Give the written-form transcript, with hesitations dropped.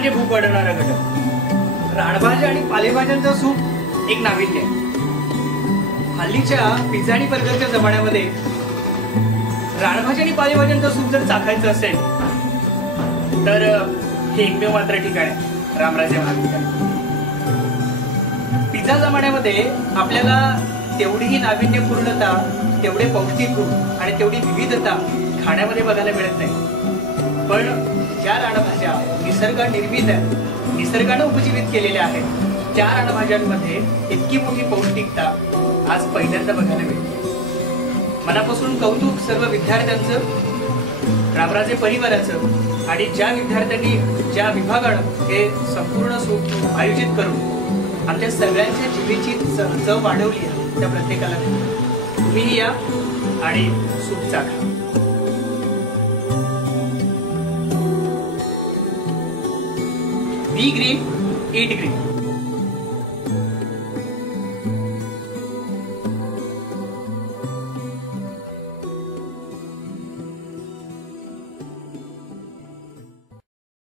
असामान्य भूक वाढवणारा घटक। रानभाज्या आणि पालेभाज्यांचा सूप एक नाविन्य आहे। हल्लीच्या पिझ्झा आणि बर्गरच्या जमान्यामध्ये रानभाज्या आणि पालेभाज्यांचा सूप जर चाखायचं असेल तर हे एकमेव मात्र ठिकाण आहे, रामराजे महाविद्यालय। पिझ्झा जमान्यामध्ये आपल्याला तेवढीही नाविन्यपूर्णता, तेवढे पौष्टिक गुण आणि तेवढी विविधता खाण्यामध्ये बघायला मिळत नाही। पण ज्या रानभाज्या निसर्गनिर्मित आहेत, निसर्गाने उपजीवित केलेल्या आहेत, त्या रानभाज्यांमध्ये इतकी मोठी पौष्टिकता आज पहिल्यांदा बघायला मिळते। मनापासून कौतुक सर्व विद्यार्थ्यांचं, रामराजे परिवाराचं आणि ज्या विद्यार्थ्यांनी, ज्या विभागानं हे संपूर्ण सूप आयोजित करून आमच्या सगळ्यांच्या जिभेची चव वाढवली आहे, त्या प्रत्येकाला तुम्हीही या आणि soup चाखा। Be green, eat green.